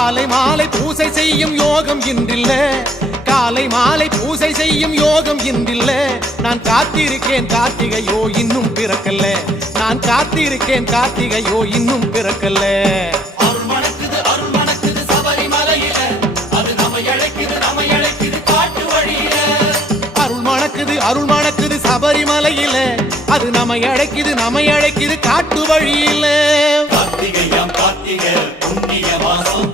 காலை மாலை பூசை செய்யும் யோகம் இன்றில்ல, காலை மாலை பூசை செய்யும் யோகம் இன்றில்ல. நான் காத்திருக்கேன் கார்த்திகையோ இன்னும் பிறக்கல்ல, நான் காத்திருக்கேன் கார்த்திகையோ இன்னும் பிறக்கல்ல. அருள் மணக்குது சபரிமலையில, அது நம்மை அழைக்குது காட்டு வழியில. அருள் மணக்குது சபரிமலையில, அது நம்மை அழைக்குது காட்டு வழியில. கார்த்திகை புண்ணிய மாசம்